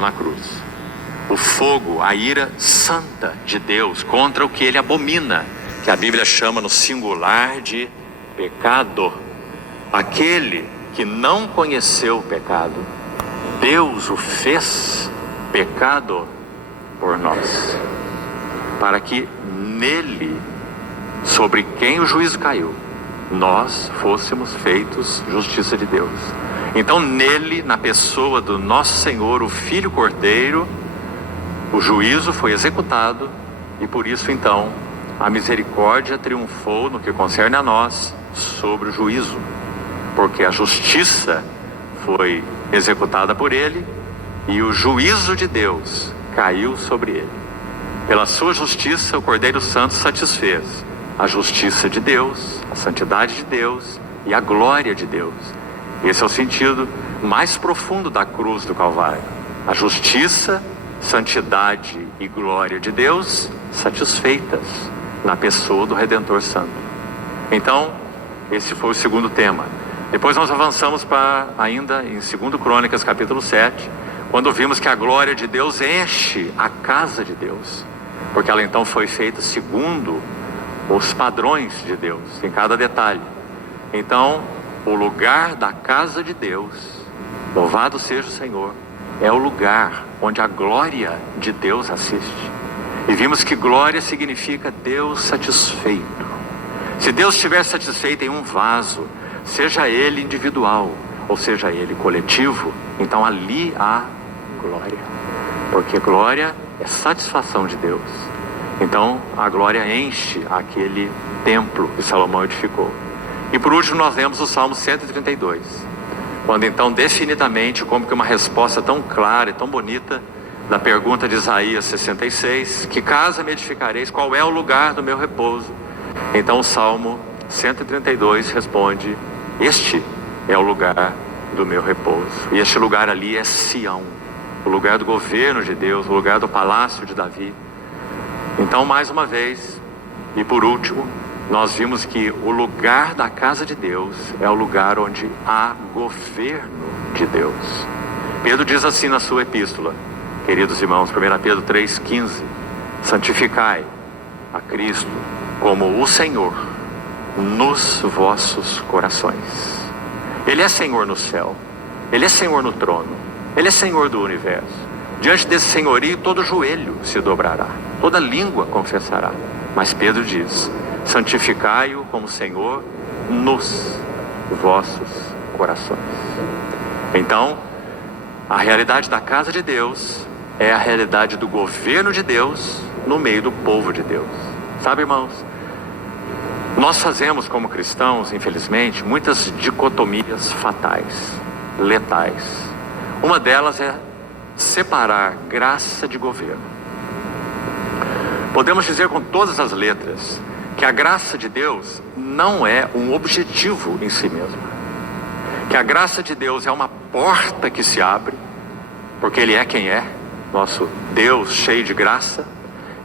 na cruz. O fogo, a ira santa de Deus contra o que ele abomina, que a Bíblia chama no singular de pecado. Aquele que não conheceu o pecado, Deus o fez pecado por nós, para que nele, sobre quem o juízo caiu, nós fôssemos feitos justiça de Deus. Então nele, na pessoa do nosso Senhor, o Filho Cordeiro, o juízo foi executado, e por isso então a misericórdia triunfou no que concerne a nós sobre o juízo, porque a justiça foi executada por ele e o juízo de Deus caiu sobre ele. Pela sua justiça, o Cordeiro Santo satisfez a justiça de Deus, a santidade de Deus e a glória de Deus. Esse é o sentido mais profundo da cruz do Calvário. A justiça, santidade e glória de Deus satisfeitas na pessoa do Redentor Santo. Então, esse foi o segundo tema. Depois nós avançamos para, ainda em 2 Crônicas capítulo 7, quando vimos que a glória de Deus enche a casa de Deus, porque ela então foi feita segundo os padrões de Deus, em cada detalhe. Então, o lugar da casa de Deus, louvado seja o Senhor, é o lugar onde a glória de Deus assiste. E vimos que glória significa Deus satisfeito. Se Deus estiver satisfeito em um vaso, seja ele individual ou seja ele coletivo, então ali há glória, porque glória é satisfação de Deus. Então a glória enche aquele templo que Salomão edificou. E por último nós lemos o Salmo 132, quando então definitivamente, como que uma resposta tão clara e tão bonita da pergunta de Isaías 66, que casa me edificareis, qual é o lugar do meu repouso? Então o Salmo 132 responde: este é o lugar do meu repouso. E este lugar ali é Sião, o lugar do governo de Deus, o lugar do palácio de Davi. Então, mais uma vez, e por último, nós vimos que o lugar da casa de Deus é o lugar onde há governo de Deus. Pedro diz assim na sua epístola, queridos irmãos, 1 Pedro 3,15: santificai a Cristo como o Senhor nos vossos corações. Ele é Senhor no céu, Ele é Senhor no trono, Ele é Senhor do universo. Diante desse senhorio, todo joelho se dobrará, toda língua confessará. Mas Pedro diz: santificai-o como Senhor nos vossos corações. Então, a realidade da casa de Deus é a realidade do governo de Deus no meio do povo de Deus. Sabe, irmãos, nós fazemos como cristãos, infelizmente, muitas dicotomias fatais, letais. Uma delas é separar graça de governo. Podemos dizer com todas as letras que a graça de Deus não é um objetivo em si mesma, que a graça de Deus é uma porta que se abre, porque Ele é quem é, nosso Deus cheio de graça,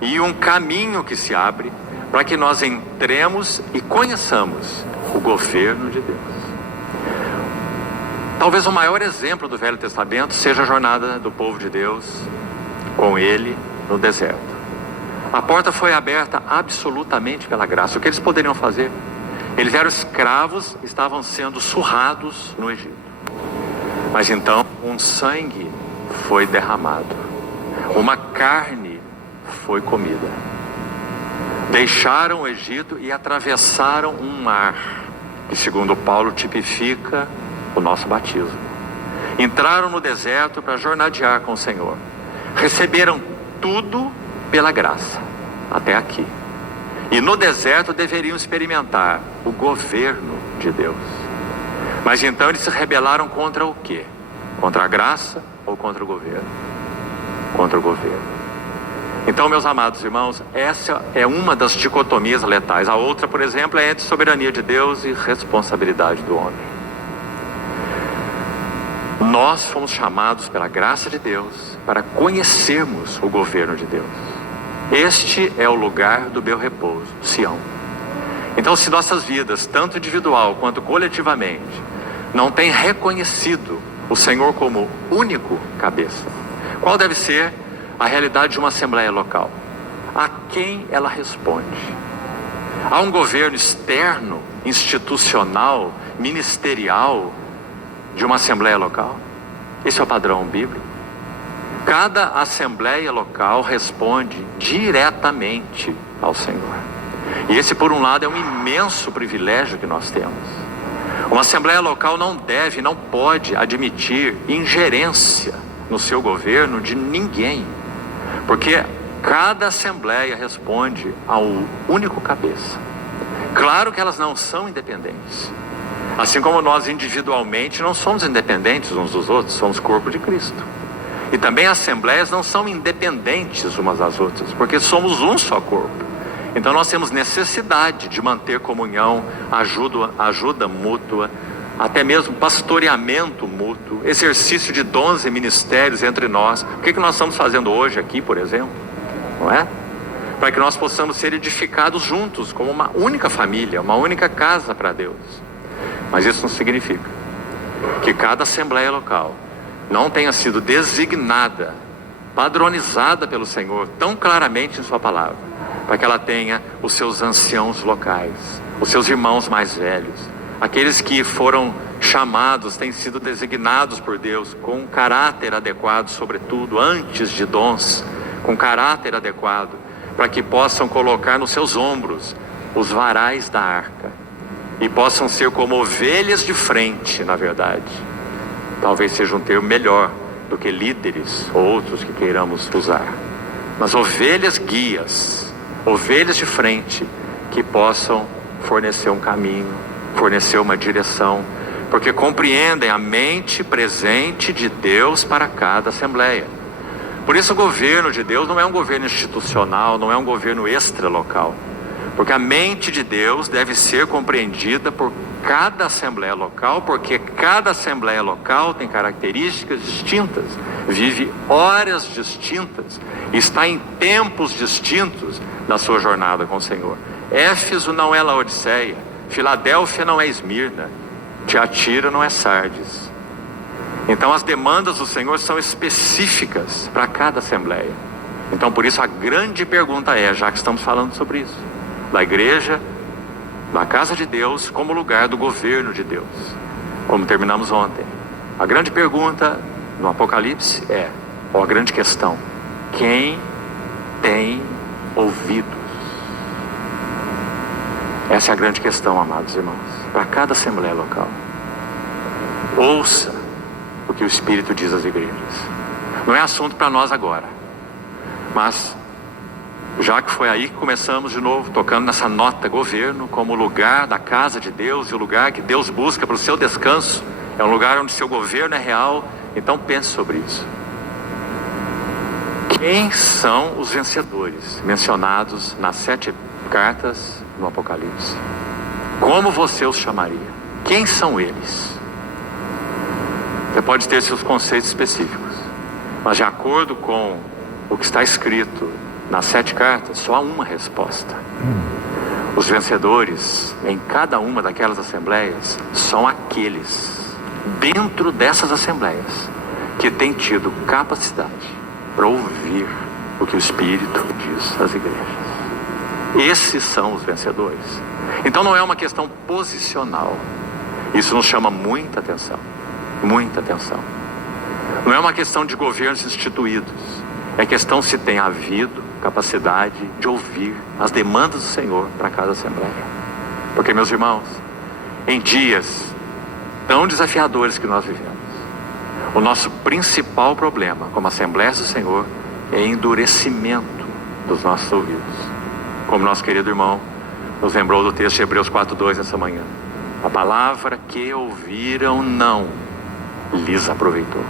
e um caminho que se abre para que nós entremos e conheçamos o governo de Deus. Talvez o maior exemplo do Velho Testamento seja a jornada do povo de Deus com Ele no deserto. A porta foi aberta absolutamente pela graça. O que eles poderiam fazer? Eles eram escravos, estavam sendo surrados no Egito. Mas então um sangue foi derramado, uma carne foi comida. Deixaram o Egito e atravessaram um mar, que segundo Paulo tipifica o nosso batismo. Entraram no deserto para jornadear com o Senhor. Receberam tudo pela graça, até aqui. E no deserto deveriam experimentar o governo de Deus. Mas então eles se rebelaram contra o quê? Contra a graça ou contra o governo? Contra o governo. Então, meus amados irmãos, essa é uma das dicotomias letais. A outra, por exemplo, é entre soberania de Deus e responsabilidade do homem. Nós fomos chamados pela graça de Deus para conhecermos o governo de Deus. Este é o lugar do meu repouso, Sião. Então, se nossas vidas, tanto individual quanto coletivamente, não têm reconhecido o Senhor como único cabeça, Qual deve ser a realidade de uma assembleia local? A quem ela responde? Há um governo externo, institucional, ministerial de uma assembleia local? Esse é o padrão bíblico. Cada assembleia local responde diretamente ao Senhor. E esse, por um lado, é um imenso privilégio que nós temos. Uma assembleia local não deve, não pode admitir ingerência no seu governo de ninguém, porque cada assembleia responde ao único cabeça. Claro que elas não são independentes, assim como nós individualmente não somos independentes uns dos outros, somos corpo de Cristo. E também as assembleias não são independentes umas das outras, porque somos um só corpo. Então nós temos necessidade de manter comunhão, ajuda mútua, até mesmo pastoreamento mútuo, exercício de dons e ministérios entre nós. O que nós estamos fazendo hoje aqui, por exemplo? Não é? Para que nós possamos ser edificados juntos, como uma única família, uma única casa para Deus. Mas isso não significa que cada assembleia local não tenha sido designada, padronizada pelo Senhor tão claramente em sua palavra, para que ela tenha os seus anciãos locais, os seus irmãos mais velhos, aqueles que foram chamados, têm sido designados por Deus com caráter adequado, sobretudo antes de dons, com caráter adequado, para que possam colocar nos seus ombros os varais da arca e possam ser como ovelhas de frente, na verdade. Talvez seja um termo melhor do que líderes ou outros que queiramos usar, mas ovelhas guias, ovelhas de frente, que possam fornecer um caminho, fornecer uma direção, porque compreendem a mente presente de Deus para cada assembleia. Por isso o governo de Deus não é um governo institucional, não é um governo extralocal, porque a mente de Deus deve ser compreendida por cada assembleia local, porque cada assembleia local tem características distintas, vive horas distintas, está em tempos distintos na sua jornada com o Senhor. Éfeso não é Laodiceia, Filadélfia não é Esmirna, Tiatira não é Sardes. Então as demandas do Senhor são específicas para cada assembleia. Então por isso a grande pergunta é, já que estamos falando sobre isso, da igreja, da casa de Deus como lugar do governo de Deus, como terminamos ontem, a grande pergunta no Apocalipse é, ou a grande questão: quem tem ouvidos? Essa é a grande questão, amados irmãos, para cada assembleia local. Ouça o que o Espírito diz às igrejas. Não é assunto para nós agora, mas já que foi aí que começamos de novo, tocando nessa nota governo, como o lugar da casa de Deus e o lugar que Deus busca para o seu descanso, é um lugar onde seu governo é real, então pense sobre isso. Quem são os vencedores mencionados nas 7 cartas no Apocalipse? Como você os chamaria? Quem são eles? Você pode ter seus conceitos específicos, mas de acordo com o que está escrito nas 7 cartas, só há uma resposta. Os vencedores em cada uma daquelas assembleias são aqueles dentro dessas assembleias que têm tido capacidade para ouvir o que o Espírito diz às igrejas. Esses são os vencedores. Então não é uma questão posicional. Isso nos chama muita atenção. Muita atenção. Não é uma questão de governos instituídos. É questão se tem havido capacidade de ouvir as demandas do Senhor para cada assembleia. Porque, meus irmãos, em dias tão desafiadores que nós vivemos, o nosso principal problema como Assembleias do Senhor é endurecimento dos nossos ouvidos. Como nosso querido irmão nos lembrou do texto de Hebreus 4:2 nessa manhã. A palavra que ouviram não lhes aproveitou,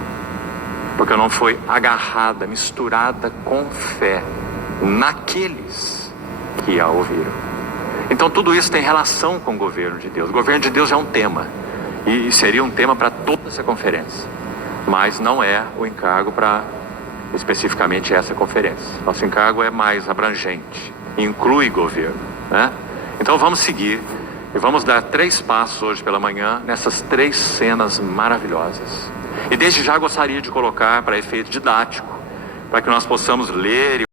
porque não foi agarrada, misturada com fé naqueles que a ouviram. Então tudo isso tem relação com o governo de Deus. O governo de Deus é um tema, e seria um tema para toda essa conferência, mas não é o encargo para especificamente essa conferência. Nosso encargo é mais abrangente, inclui governo, né? Então vamos seguir e vamos dar 3 passos hoje pela manhã nessas 3 cenas maravilhosas. E desde já gostaria de colocar para efeito didático, para que nós possamos ler e